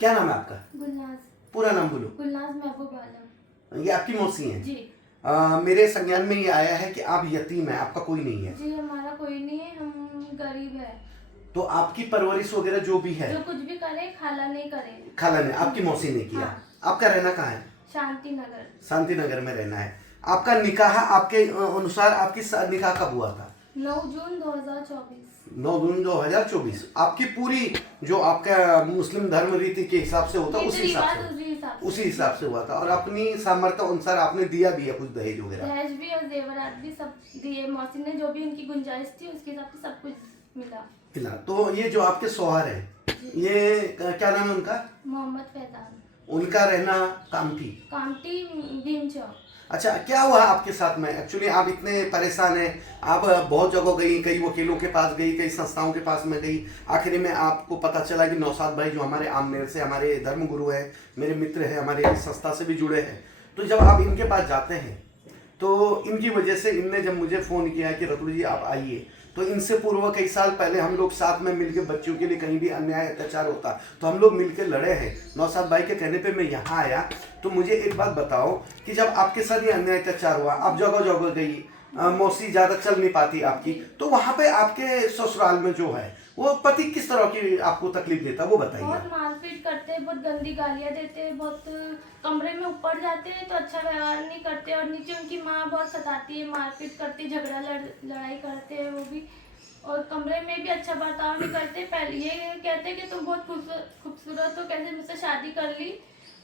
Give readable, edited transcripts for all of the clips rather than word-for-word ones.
क्या नाम है आपका? गुलनाज। पूरा नाम बोलो। गुलनाज महबूब आलम। ये आपकी मौसी हैं? जी। मेरे संज्ञान में ये आया है कि आप यतीम हैं, आपका कोई नहीं है। जी हमारा कोई नहीं है, हम गरीब है। तो आपकी परवरिश वगैरह जो भी है, जो कुछ भी करे खाला नहीं करे। खाला ने, आपकी मौसी ने किया। हाँ। आपका रहना कहाँ है? शांति नगर। शांति नगर में रहना है। आपका निकाह आपके अनुसार आपकी निकाह कब हुआ था? 9 जून 2024। 9 जून 2024। आपकी पूरी जो आपका मुस्लिम धर्म रीति के हिसाब से होता है उसी हिसाब से हुआ था, और अपनी सामर्थ्य अनुसार आपने दिया भी है कुछ दहेज वगैरह? दहेज भी और जेवरात भी सब दिए। मौसी ने जो भी उनकी गुंजाइश थी उसके हिसाब से सब कुछ मिला। तो ये जो आपके सोहर है, ये क्या नाम है उनका? मोहम्मद फैजान। उनका रहना कामटी भीम चौक। अच्छा, क्या हुआ आपके साथ में? एक्चुअली आप इतने परेशान हैं, आप बहुत जगह गई, कई वकीलों के पास गई, कई संस्थाओं के पास में गई, आखिरी में आपको पता चला कि नौशाद भाई जो हमारे आमनेर से हमारे धर्म गुरु हैं, मेरे मित्र हैं, हमारे संस्था से भी जुड़े हैं, तो जब आप इनके पास जाते हैं तो इनकी वजह से इनने जब मुझे फ़ोन किया कि रतुल जी आप आइए, तो इनसे पूर्व कई साल पहले हम लोग साथ में मिलकर बच्चों के लिए कहीं भी अन्याय अत्याचार होता तो हम लोग मिलकर लड़े हैं। नौशाद भाई के कहने पे मैं यहाँ आया। तो मुझे एक बात बताओ कि जब आपके साथ ये अन्याय अत्याचार हुआ, आप जगह जगह गई, मौसी ज़्यादा चल नहीं पाती आपकी, तो वहाँ पे आपके ससुराल में जो है वो पति किस तरह की आपको तकलीफ देता वो बताइए। बहुत मारपीट करते हैं, बहुत गंदी गालियाँ देते हैं, बहुत कमरे में ऊपर जाते हैं तो अच्छा व्यवहार नहीं करते, और नीचे उनकी माँ बहुत सताती है, मारपीट करती, झगड़ा लड़ाई करते हैं वो भी, और कमरे में भी अच्छा बर्ताव नहीं करते। पहले ये कहते हैं कि तुम बहुत खूबसूरत हो, कैसे मुझसे शादी कर ली,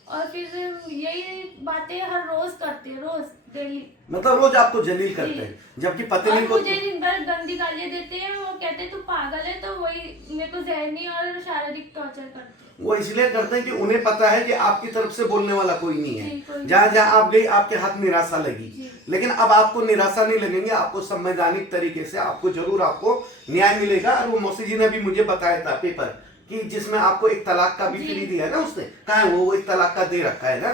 और फिर यही बातें हर रोज करते हैं, रोज डेली, मतलब रोज आपको जलील करते हैं, जबकि पत्नी को मुझे दिन भर गंदी गालियाँ देते हैं। वो कहते हैं तू पागल है, तो वही मेरे को जहनी और शारीरिक टॉर्चर करते हैं। वो इसलिए करते हैं कि उन्हें पता है कि आपकी तरफ से बोलने वाला कोई नहीं है। जी, जहाँ जहाँ आप गई आपके हाथ निराशा लगी, लेकिन अब आपको निराशा नहीं लगेंगे, आपको संवैधानिक तरीके से आपको जरूर आपको न्याय मिलेगा। और वो मौसी जी ने भी मुझे बताया था पेपर कि जिसमें आपको एक तलाक का भी फ्री दिया है ना, उसने कहा है वो एक तलाक का दे रखा है ना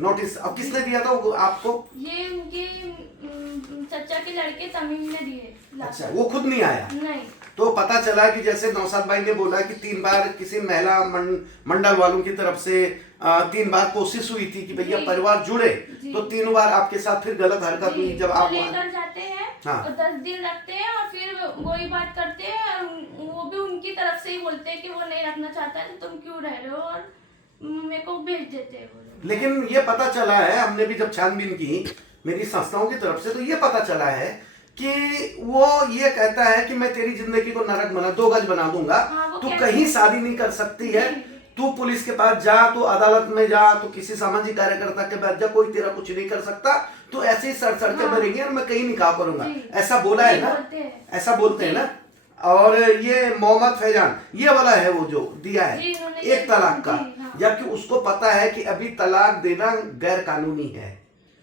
नोटिस। अब किसने दिया था वो आपको? ये उनके चचा के लड़के तमीम ने दिए। अच्छा, वो खुद नहीं आया? नहीं। तो पता चला कि जैसे नौशाद भाई ने बोला कि 3 बार किसी महिला मंडल वालों की तरफ से 3 बार कोशिश हुई थी कि भैया परिवार जुड़े, तो 3 बार आपके साथ फिर गलत हरकत हुई। जब आप लेकर जाते हैं और 10 दिन रखते हैं और फिर वही बात करते हैं, और वो भी उनकी तरफ से ही बोलते हैं कि वो नहीं रखना चाहता है तो तुम क्यों रह रहे हो, और मेरे को भेज देते हैं वो। लेकिन ये पता चला है, हमने भी जब छानबीन की मेरी संस्थाओं की तरफ से, तो ये पता चला है कि वो ये कहता है कि मैं तेरी जिंदगी को नरक बना 2 गज बना दूंगा। तू कहीं शादी नहीं कर सकती है, तू पुलिस के पास जा, तू अदालत में जा, तो किसी सामाजिक कार्यकर्ता के पास जा, कोई तेरा कुछ नहीं कर सकता, तो ऐसे ही सड़के मरेंगे और मैं कहीं निकाह करूंगा। ऐसा बोला है ना, ऐसा बोलते हैं ना। और ये मोहम्मद फैजान ये वाला है वो जो दिया है एक तलाक का, जबकि उसको पता है कि अभी तलाक देना गैर कानूनी है।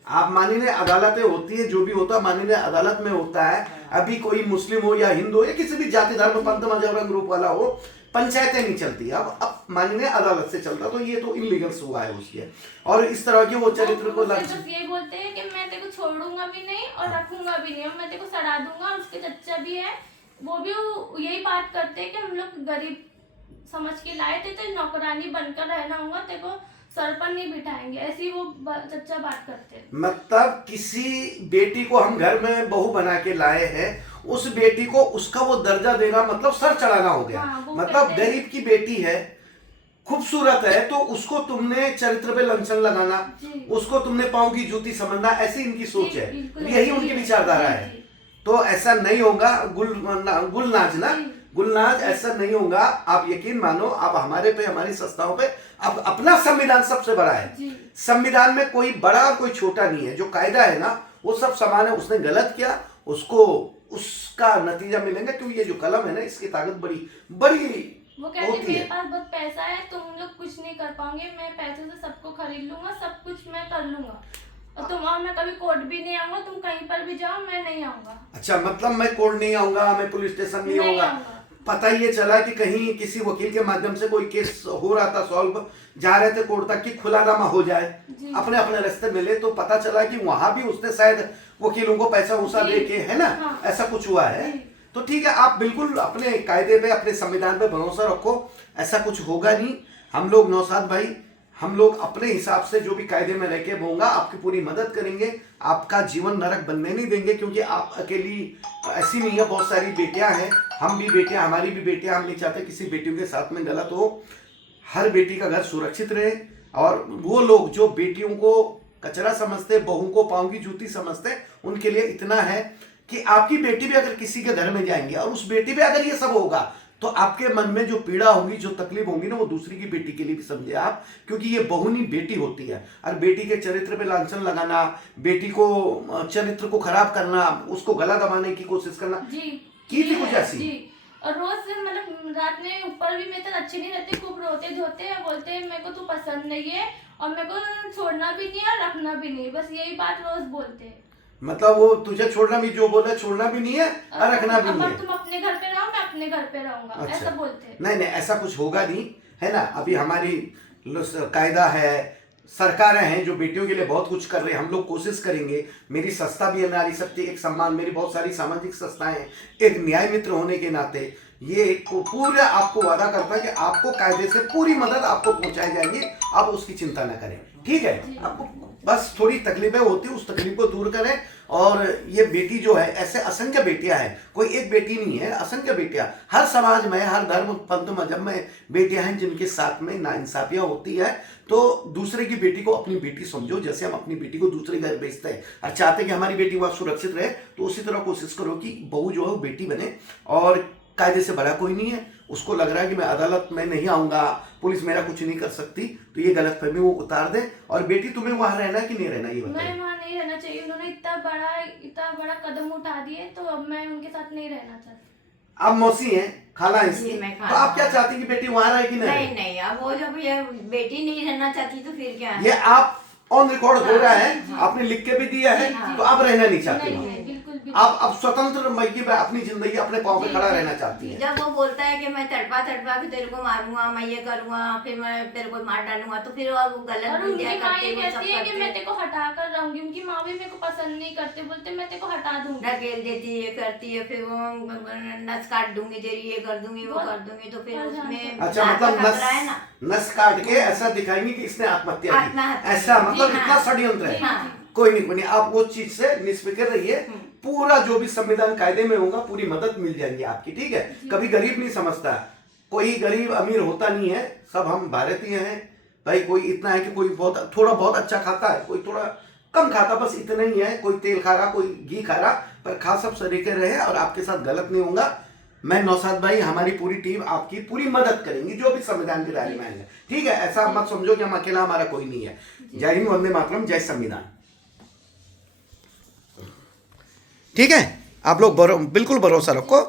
आप मानिए अदालतें होती है, जो भी होता है मानिए अदालत में होता है। अभी कोई मुस्लिम हो या हिंदू हो या किसी भी जाति धर्म पंथ मजहब रंग रूप वाला हो, पंचायतें नहीं चलती। अब मानिए अदालत से चलता, तो ये तो इलीगल हुआ है उसके। और इस तरह के वो चरित्र को ये बोलते हैं कि मैं तेरे को छोड़ूंगा भी नहीं और रखूंगा भी नहीं, और मैं तेरे को सड़ा दूंगा। उसके चच्चा भी है, वो भी यही बात करते हैं कि हम लोग गरीब समझ के लाए थे, तो नौकरानी बनकर रहना होगा, तेरे को सर पर नहीं बिठाएंगे, ऐसी वो चच्चा बात करते हैं। मतलब किसी बेटी को हम घर में बहू बना के लाए हैं, उस बेटी को उसका वो दर्जा देना मतलब सर चढ़ाना हो गया। मतलब गरीब की बेटी है, खूबसूरत है, तो उसको तुमने चरित्र पे लंचन लगाना, उसको तुमने पाँव की जूती समझना, ऐसी इनकी सोच है, यही उनकी विचारधारा है। तो ऐसा नहीं होगा गुलनाज, ऐसा नहीं होगा। आप यकीन मानो, आप हमारे पे, हमारी संस्थाओं पे, अब अपना संविधान सबसे बड़ा है। संविधान में कोई बड़ा कोई छोटा नहीं है, जो कायदा है ना वो सब समान है। उसने गलत किया, उसको उसका नतीजा मिलेगा, क्योंकि ये जो कलम है ना इसकी ताकत बड़ी वो कहते हैं मेरे पास बहुत पैसा है, तुम लोग कुछ नहीं कर पाओगे, मैं पैसे से सबको खरीद लूंगा, सब कुछ मैं कर लूंगा, और मैं कभी कोर्ट भी नहीं आऊंगा, तुम कहीं पर भी जाओ मैं नहीं आऊंगा। अच्छा, मतलब मैं कोर्ट नहीं आऊंगा, मैं पुलिस स्टेशन नहीं आऊंगा। पता ये चला कि कहीं किसी वकील के माध्यम से कोई केस हो रहा था सॉल्व, जा रहे थे कोर्ट तक कि खुलानामा हो जाए, अपने अपने रास्ते मिले, तो पता चला कि वहां भी उसने शायद वकीलों को पैसा वूसा दे के, है ना, ऐसा कुछ हुआ है। तो ठीक है, आप बिल्कुल अपने कायदे पे, अपने संविधान पे भरोसा रखो, ऐसा कुछ होगा नहीं। हम लोग नौशाद भाई, हम लोग अपने हिसाब से जो भी कायदे में रह के होगा आपकी पूरी मदद करेंगे, आपका जीवन नरक बनने नहीं देंगे, क्योंकि आप अकेली ऐसी नहीं है, बहुत सारी बेटियां हैं, हम भी बेटियां, हमारी भी बेटियां, हम नहीं चाहते किसी बेटियों के साथ में गलत हो। हर बेटी का घर सुरक्षित रहे, और वो लोग जो बेटियों को कचरा समझते, बहू को पाँव की जूती समझते, उनके लिए इतना है कि आपकी बेटी भी अगर किसी के घर में जाएंगे और उस बेटी पे अगर ये सब होगा तो आपके मन में जो पीड़ा होगी, जो तकलीफ होगी ना, वो दूसरी की बेटी के लिए भी समझे आप, क्योंकि ये बहू नहीं बेटी होती है। और बेटी के चरित्र पे लांछन लगाना, बेटी को चरित्र को खराब करना, उसको गला दबाने की कोशिश करना, जी की थी कुछ ऐसी? जी, और रोज मतलब रात में ऊपर भी मैं तो अच्छी नहीं रहती, खूब रोते धोते हैं, बोलते हैं मेरे को तू पसंद नहीं है और मेरे को छोड़ना भी नहीं है और रखना भी नहीं, बस यही बात रोज बोलते हैं। मतलब वो तुझे छोड़ना भी, जो बोला छोड़ना भी नहीं है और रखना भी नहीं है। तुम अपने घर पे रहो, मैं अपने घर पे रहूंगा, अच्छा। ऐसा बोलते हैं। नहीं, ऐसा कुछ होगा नहीं, है ना। अभी हमारी कायदा है, सरकारें हैं जो बेटियों के लिए बहुत कुछ कर रहे हैं, हम लोग कोशिश करेंगे। मेरी संस्था भी है नारी शक्ति एक सम्मान, मेरी बहुत सारी सामाजिक संस्थाएं हैं, एक न्याय मित्र होने के नाते ये पूरा आपको वादा करता है कि आपको कायदे से पूरी मदद आपको पहुंचाई जाएगी, आप उसकी चिंता न करें, ठीक है। आपको बस थोड़ी तकलीफें होती है, उस तकलीफ को दूर करें। और ये बेटी जो है, ऐसे असंख्य बेटियां हैं, कोई एक बेटी नहीं है, असंख्य बेटियां हर समाज में, हर धर्म पंथ मजहब में बेटियां हैं जिनके साथ में नाइंसाफियां होती है। तो दूसरे की बेटी को अपनी बेटी समझो, जैसे हम अपनी बेटी को दूसरे घर भेजते हैं और चाहते हैं कि हमारी बेटी वहाँ सुरक्षित रहे, तो उसी तरह कोशिश करो कि बहू जो है वो बेटी बने। और कायदे से बड़ा कोई नहीं है, उसको लग रहा है कि मैं अदालत में नहीं आऊंगा, पुलिस मेरा कुछ नहीं कर सकती, तो ये गलतफहमी वो उतार दे। और बेटी तुम्हें वहां रहना है कि नहीं रहना, ये बताइए। मैं वहाँ नहीं रहना चाहिए, उन्होंने इतना बड़ा कदम उठा दिए, तो अब मैं उनके साथ नहीं रहना चाहती। आप मौसी हैं, खाला है इसकी, जी, मैं तो खाला आप क्या हूँ। चाहती कि बेटी वहां रहे कि नहीं? नहीं नहीं, अब वो जब ये बेटी नहीं रहना चाहती तो फिर क्या है? ये आप ऑन रिकॉर्ड हो रहा है, जी, आपने लिख के भी दिया है, जी, तो आप रहना नहीं चाहती नहीं, वहाँ। नहीं, बिल्कुल भी आप अब स्वतंत्र की अपनी जिंदगी अपने पाँव पे जी, खड़ा जी, रहना चाहती हैं। जब वो बोलता है कि मैं तड़पा के तेरे को मारूंगा, मैं ये करूंगा, फिर मैं तेरे को मार डालूंगा, तो फिर वो गलत और मीडिया उनकी माँ करते ये वो सब कहती है कि मैं करते, तेरे को हटा कर रहूंगी, उनकी माँ भी मेरे को पसंद नहीं करते, बोलते मैं तेरे को हटा दूंगी। ढकेल देती है, करती है, फिर वो नस काट दूंगी तेरी, ये कर दूंगी, वो कर दूंगी, तो फिर उसमें अच्छा, जान का मतलब खतरा है ना। नस काट के ऐसा दिखाएंगे कि इसने आत्महत्या की, आत्महत्या ऐसा की। मतलब जी, इतना हाँ। षड्यंत्र जी, है। हाँ। कोई नहीं, आप वो चीज से निष्फिक्र रहिए, पूरा जो भी संविधान कायदे में होगा पूरी मदद मिल जाएगी आपकी, ठीक है। कभी गरीब नहीं समझता, कोई गरीब अमीर होता नहीं है, सब हम भारतीय हैं भाई। कोई इतना है कि कोई बहुत थोड़ा बहुत अच्छा खाता है, कोई थोड़ा कम खाता, बस इतना ही है। कोई तेल खा रहा, कोई घी खा रहा, पर खा सब सरीके रहे और आपके साथ गलत नहीं होगा। मैं नौशाद भाई, हमारी पूरी टीम आपकी पूरी मदद करेंगी जो भी संविधान के दायरे में है, ठीक है। ऐसा मत समझो कि हम अकेला, हमारा कोई नहीं है। जय हिंद, वंदे मातरम, जय संविधान, ठीक है। आप लोग बिल्कुल भरोसा रखो।